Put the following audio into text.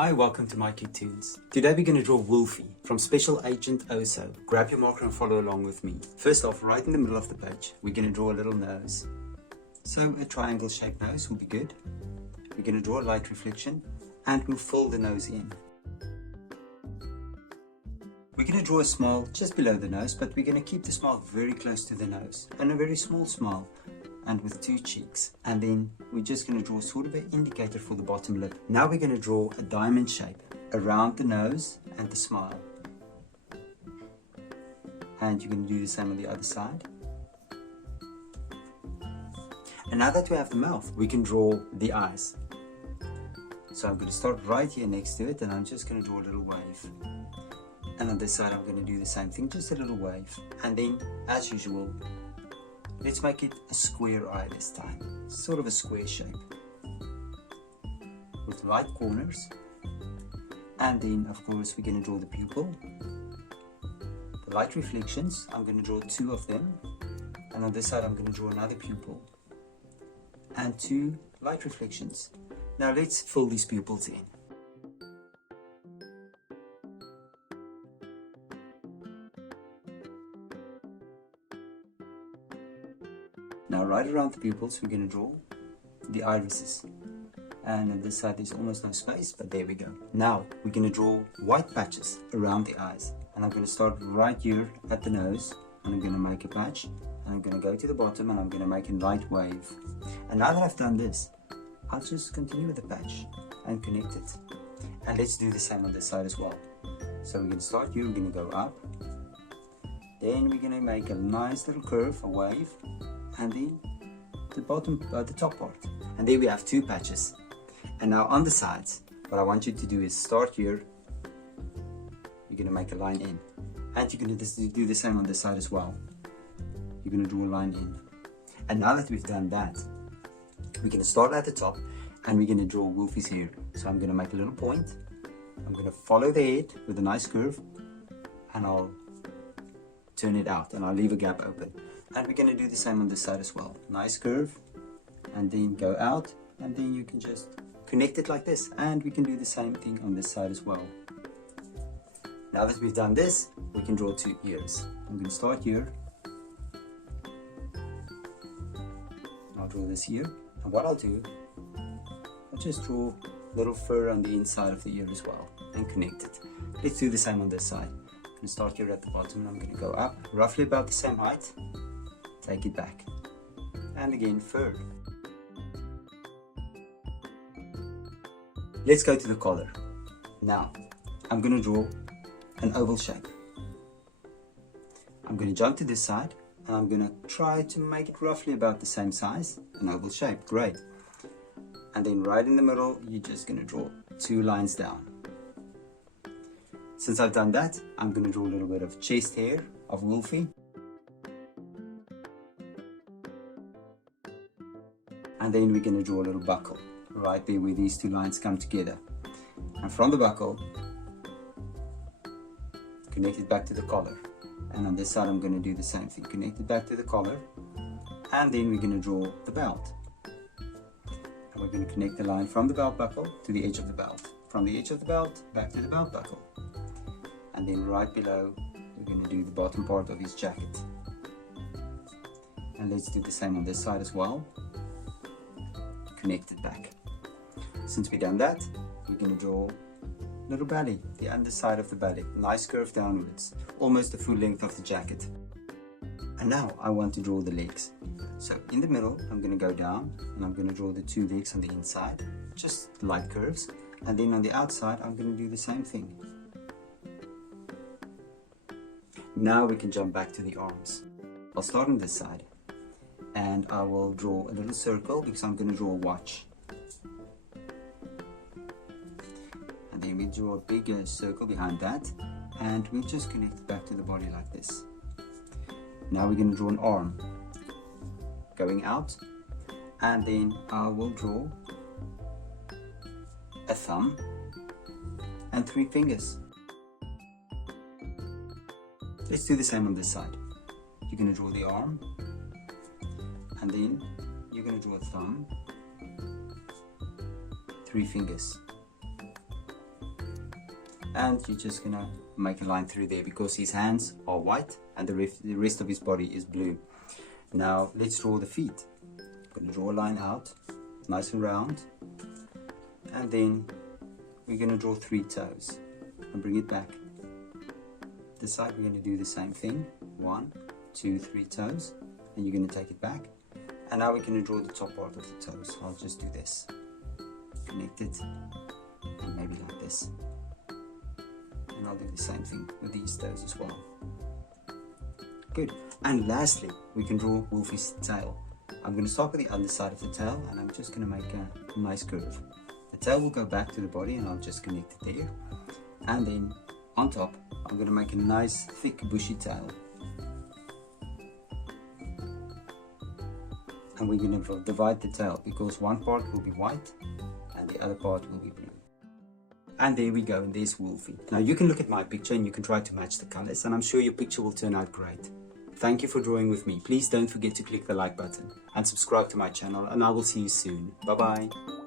Hi, welcome to My Cute Tunes. Today we're going to draw Wolfie from Special Agent Oso. Grab your marker and follow along with me. First off, right in the middle of the page, we're going to draw a little nose. So a triangle shaped nose will be good. We're going to draw a light reflection and we'll fill the nose in. We're going to draw a smile just below the nose, but we're going to keep the smile very close to the nose and a very small smile and with two cheeks. And then we're just going to draw sort of an indicator for the bottom lip. Now we're going to draw a diamond shape around the nose and the smile. And you're going to do the same on the other side. And now that we have the mouth, we can draw the eyes. So I'm going to start right here next to it and I'm just going to draw a little wave. And on this side I'm going to do the same thing, just a little wave. And then, as usual, let's make it a square eye this time. Sort of a square shape. With light corners. And then, of course, we're going to draw the pupil. The light reflections, I'm going to draw two of them. And on this side I'm going to draw another pupil. And two light reflections. Now let's fill these pupils in. Now right around the pupils we're going to draw the irises. And on this side there's almost no space, but there we go. Now we're going to draw white patches around the eyes. And I'm going to start right here at the nose. And I'm going to make a patch. And I'm going to go to the bottom and I'm going to make a light wave. And now that I've done this, I'll just continue with the patch and connect it. And let's do the same on this side as well. So we're going to start here, we're going to go up. Then we're going to make a nice little curve, a wave. And then the top part. And there we have two patches. And now on the sides, what I want you to do is start here. You're going to make a line in. And you're going to do the same on this side as well. You're going to draw a line in. And now that we've done that, we're going to start at the top and we're going to draw Wolfie's hair. So I'm going to make a little point. I'm going to follow the head with a nice curve. And I'll turn it out and I'll leave a gap open. And we're going to do the same on this side as well. Nice curve. And then go out. And then you can just connect it like this. And we can do the same thing on this side as well. Now that we've done this, we can draw two ears. I'm going to start here. I'll draw this here. And what I'll do, I'll just draw a little fur on the inside of the ear as well. And connect it. Let's do the same on this side. I'm going to start here at the bottom and I'm going to go up. Roughly about the same height. Take it back. And again, fur. Let's go to the collar. Now, I'm going to draw an oval shape. I'm going to jump to this side and I'm going to try to make it roughly about the same size, an oval shape. Great. And then right in the middle, you're just going to draw two lines down. Since I've done that, I'm going to draw a little bit of chest hair of Wolfie. And then we're going to draw a little buckle right there where these two lines come together. And from the buckle, connect it back to the collar. And on this side I'm going to do the same thing. Connect it back to the collar. And then we're going to draw the belt. And we're going to connect the line from the belt buckle to the edge of the belt. From the edge of the belt back to the belt buckle. And then right below we're going to do the bottom part of his jacket. And let's do the same on this side as well. Connect it back. Since we've done that, we're going to draw little belly, the underside of the belly, nice curve downwards, almost the full length of the jacket. And now I want to draw the legs. So in the middle, I'm going to go down and I'm going to draw the two legs on the inside, just light curves. And then on the outside, I'm going to do the same thing. Now we can jump back to the arms. I'll start on this side and I will draw a little circle because I'm going to draw a watch. And then we draw a bigger circle behind that and we'll just connect it back to the body like this. Now we're going to draw an arm going out and then I will draw a thumb and three fingers. Let's do the same on this side. You're going to draw the arm and then you're going to draw a thumb, 3 fingers. And you're just gonna make a line through there because his hands are white and the rest of his body is blue. Now let's draw the feet. I'm gonna draw a line out, nice and round, and then we're gonna draw 3 toes and bring it back. This side we're gonna do the same thing, 1, 2, 3 toes, and you're gonna take it back. And now we're gonna draw the top part of the toes. I'll just do this, connect it, and maybe like this. And I'll do the same thing with these toes as well. Good. And lastly, we can draw Wolfie's tail. I'm going to start with the underside of the tail, and I'm just going to make a nice curve. The tail will go back to the body, and I'll just connect it there. And then on top, I'm going to make a nice thick bushy tail. And we're going to divide the tail because one part will be white and the other part will be blue. And there we go, and there's Wolfie. Now you can look at my picture and you can try to match the colors, and I'm sure your picture will turn out great. Thank you for drawing with me. Please don't forget to click the like button and subscribe to my channel, and I will see you soon. Bye bye.